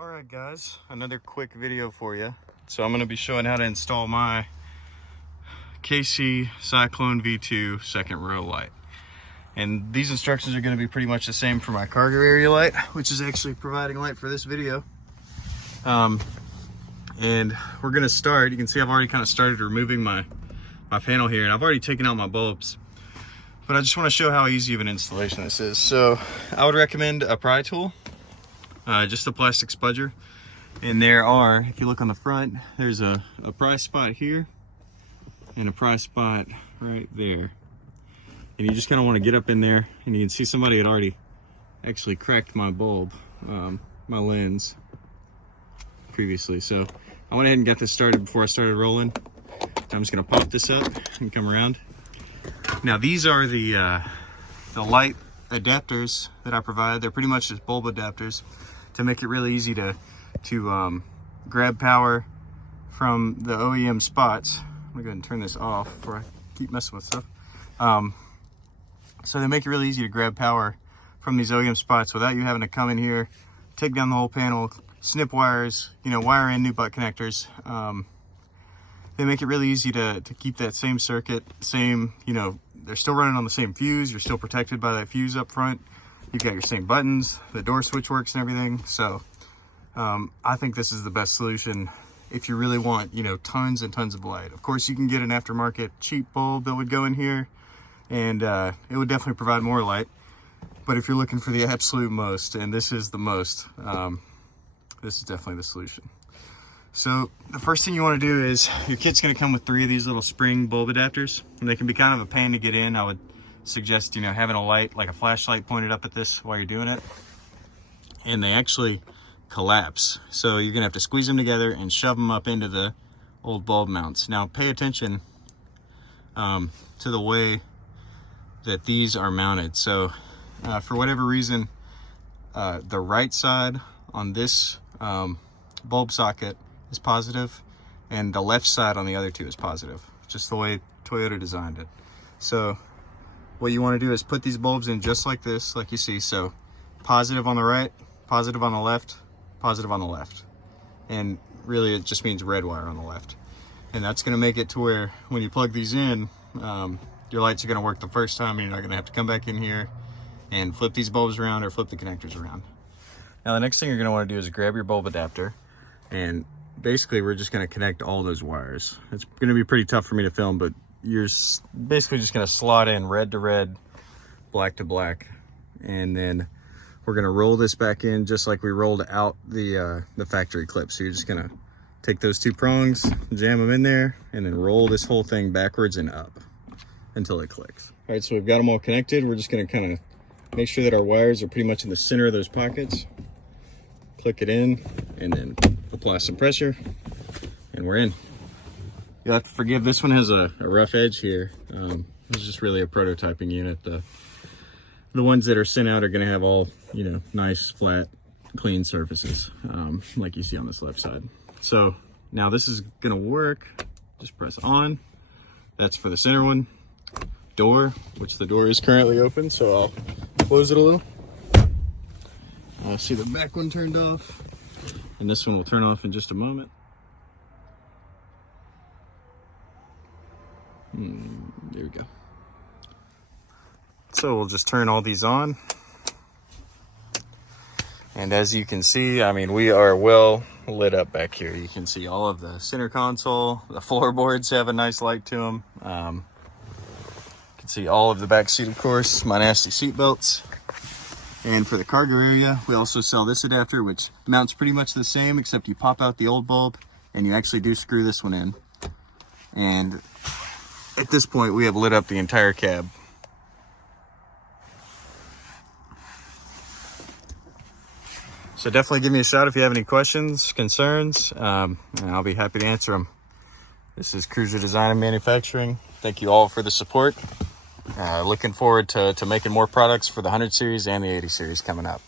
Alright guys, another quick video for you. So I'm going to be showing how to install my KC Cyclone V2 second row light. And these instructions are going to be pretty much the same for my cargo area light, which is actually providing light for this video. And we're going to start. You can see I've already kind of started removing my panel here, and I've already taken out my bulbs. But I just want to show how easy of an installation this is. So I would recommend a pry tool. Just a plastic spudger, and there are, if you look on the front, there's a pry spot here and a pry spot right there, and you just kind of want to get up in there, and you can see somebody had already actually cracked my bulb, my lens previously. So I went ahead and got this started before I started rolling. I'm just going to pop this up and come around. Now these are the light adapters that I provide. They're pretty much just bulb adapters to make it really easy to grab power from the OEM spots. I'm gonna go ahead and turn this off before I keep messing with stuff. So they make it really easy to grab power from these OEM spots without you having to come in here, take down the whole panel, snip wires, wire in new butt connectors. They make it really easy to keep that same circuit, they're still running on the same fuse. You're still protected by that fuse up front. You've got your same buttons, the door switch works and everything. So I think this is the best solution if you really want, tons and tons of light. Of course, you can get an aftermarket cheap bulb that would go in here, and it would definitely provide more light. But if you're looking for the absolute most, and this is the most, this is definitely the solution. So the first thing you want to do is, your kit's going to come with 3 of these little spring bulb adapters, and they can be kind of a pain to get in. I would suggest having a light, like a flashlight, pointed up at this while you're doing it. And they actually collapse, so you're gonna have to squeeze them together and shove them up into the old bulb mounts. Now pay attention to the way that these are mounted. So for whatever reason, the right side on this bulb socket is positive, and the left side on the other two is positive, just the way Toyota designed it. So what you want to do is put these bulbs in just like this, like you see. So positive on the right, positive on the left, positive on the left. And really it just means red wire on the left. And that's going to make it to where when you plug these in, your lights are going to work the first time, and you're not going to have to come back in here and flip these bulbs around or flip the connectors around. Now the next thing you're going to want to do is grab your bulb adapter, and basically we're just going to connect all those wires. It's going to be pretty tough for me to film, but you're basically just going to slot in red to red, black to black, and then we're going to roll this back in just like we rolled out the factory clip. So you're just going to take those 2 prongs, jam them in there, and then roll this whole thing backwards and up until it clicks. All right, so we've got them all connected. We're just going to kind of make sure that our wires are pretty much in the center of those pockets. Click it in, and then apply some pressure, and we're in. You'll have to forgive, this one has a rough edge here. This is just really a prototyping unit. The ones that are sent out are going to have all, nice, flat, clean surfaces, like you see on this left side. So now this is going to work. Just press on. That's for the center one. Door, which the door is currently open, so I'll close it a little. I see the back one turned off, and this one will turn off in just a moment. There we go. So we'll just turn all these on. And as you can see, we are well lit up back here. You can see all of the center console. The floorboards have a nice light to them. You can see all of the back seat, of course, my nasty seat belts. And for the cargo area, we also sell this adapter, which mounts pretty much the same, except you pop out the old bulb and you actually do screw this one in. And at this point, we have lit up the entire cab. So definitely give me a shout if you have any questions, concerns, and I'll be happy to answer them. This is Cruiser Design and Manufacturing. Thank you all for the support. Looking forward to making more products for the 100 series and the 80 series coming up.